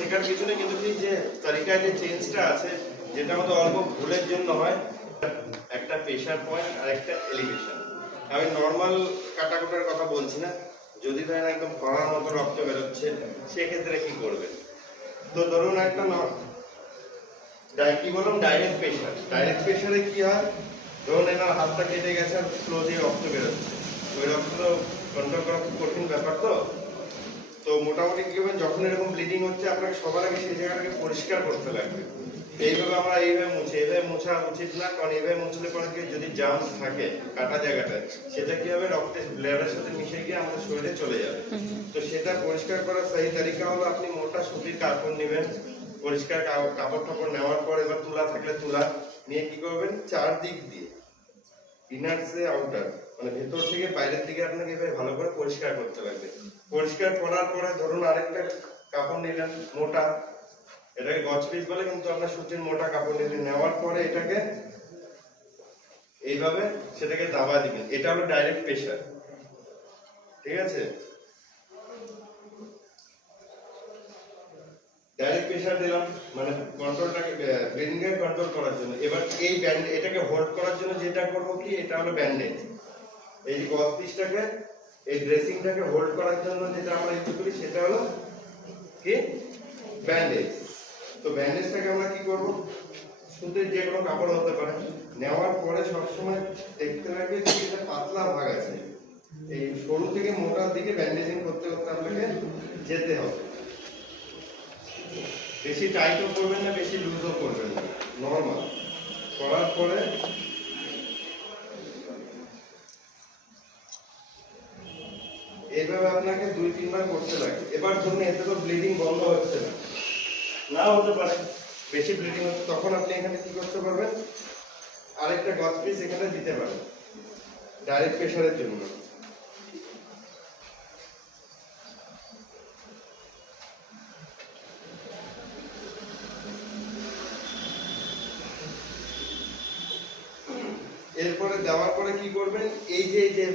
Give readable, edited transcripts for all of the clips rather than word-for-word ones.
শেখার পিছনে কিন্তু ঠিক যে তরিকায় যে চেঞ্জটা আছে, যেটা আমাদের অল্প ভুলের জন্য হয়। একটা প্রেশার পয়েন্ট আর একটা এলিভেশন। আমি নর্মাল কাটাকুটার কথা বলছি না। যদি ধরেন একদম কড়ার মতো রক্ত বেরোচ্ছে, সেক্ষেত্রে কি করবেন? তো ধরুন একটা কি বললাম, ডাইরেক্ট প্রেশার। ডাইরেক্ট প্রেশারে কি হয়, ধরুন এনার হাতটা কেটে গেছে আর ফ্লো দিয়ে রক্ত বেরোচ্ছে। ওই রক্ত কন্ট্রোল করা খুব কঠিন ব্যাপার। তো মোটামুটি কি করবেন, যখন এরকম ব্লিডিং হচ্ছে আপনাকে সবার আগে সেই জায়গাটাকে পরিষ্কার করতে লাগবে। এইভাবে আমরা এইভাবে মুছি, এইভাবে মোছা উচিত না, কারণ এইভাবে মুছলে পরে কি যদি জার্মস থাকে কাটা জায়গাটায়, সেটা কি হবে, রক্তের ব্লাডের সাথে মিশে গিয়ে আমাদের শরীরে চলে যাবে। তো সেটা পরিষ্কার করার সহি তারিকা হলো, আপনি মোটা সুতির কাপড় নেবেন। পরিষ্কার কাপড় টাপড় নেওয়ার পর এবার তুলা থাকলে তুলা নিয়ে কি করবেন, চারদিক দিয়ে ইনার সে আউটার, মানে ভেতর থেকে বাইরের দিকে আপনাকে এভাবে ভালো করে পরিষ্কার করতে লাগবে। পরিষ্কার করার পরে ধরুন আরেকটা কাপড় নিলেন মোটা, এটাকে গজ পিস বলে, কিন্তু আপনার সুতির মোটা কাপড় নিলেন। নেওয়ার পরে এটাকে এইভাবে সেটাকে দাবা দিবেন। এটা হলো ডাইরেক্ট প্রেশার, ঠিক আছে? ডাইরেক্ট প্রেশার দিলাম মানে কন্ট্রোলটাকে, ব্লিডিংকে কন্ট্রোল করার জন্য। এবার এই ব্যান্ড এটাকে হোল্ড করার জন্য যেটা করবো কি, এটা হলো ব্যান্ডেজ। এই যে গজ পিসটাকে, এই ড্রেসিংটাকে হোল্ড করার জন্য যেটা আমরা ইউজ করি, সেটা হলো কি, ব্যান্ডেজ। তো ব্যান্ডেজটাকে আমরা কি করব, সুতির যে কোনো কাপড় হতে পারে। নেওয়ার পরে সবসময় দেখতে লাগবে যে এটা পাতলা ভাগ আছে, এই সরু থেকে মোটার দিকে ব্যান্ডেজিং করতে করতে আপনাকে যেতে হবে। বেশি টাইটও করবেন না, বেশি লুজও করবেন না, নর্মাল করার পরে এইভাবে আপনাকে 2-3 বার করতে লাগে। এবার ধরুন এতে তো ব্লিডিং বন্ধ হচ্ছে না, নাও হতে পারে বেশি ব্লিডিং হচ্ছে, তখন আপনি এখানে কি করতে পারবেন, আরেকটা গজ পিস এখানে দিতে পারেন ডাইরেক্ট প্রেশারের জন্য। এরপরে দেওয়ার পরে কি করবেন, এই যে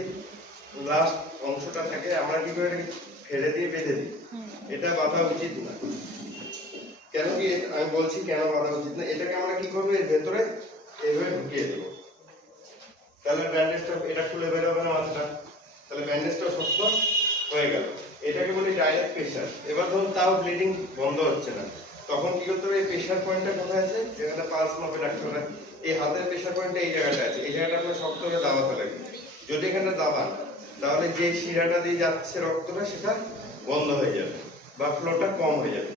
লাস্ট অংশটা থাকে, আমরা কি করে এটাকে ফেলে দিয়ে বেঁধে দিই। এটা বাঁধা উচিত না। কেন কি আমি বলছি কেন বাঁধা উচিত না, এটাকে আমরা কি করবো, এর ভেতরে এইভাবে ঢুকিয়ে দেবো। তাহলে ব্যান্ডেজটা এটা খুলে বেরোবে না মাথাটা, তাহলে ব্যান্ডেজটা শক্ত হয়ে গেল। এটাকে বলি ডাইরেক্ট প্রেশার। এবার ধরুন তাও ব্লিডিং বন্ধ হচ্ছে না, তখন কি করতে হবে, এই প্রেশার পয়েন্টটা কোথায় আছে, যেখানে পালস মাপে ডাক্তাররা, এই হাতের প্রেশার পয়েন্টটা এই জায়গাটা আছে, এই জায়গাটা আপনার শক্ত করে দাবাতে লাগবে। যদি এখানে দাবান, তাহলে যে শিরাটা দিয়ে যাচ্ছে রক্তটা, সেটা বন্ধ হয়ে যাবে বা ফ্লোটা কম হয়ে যাবে।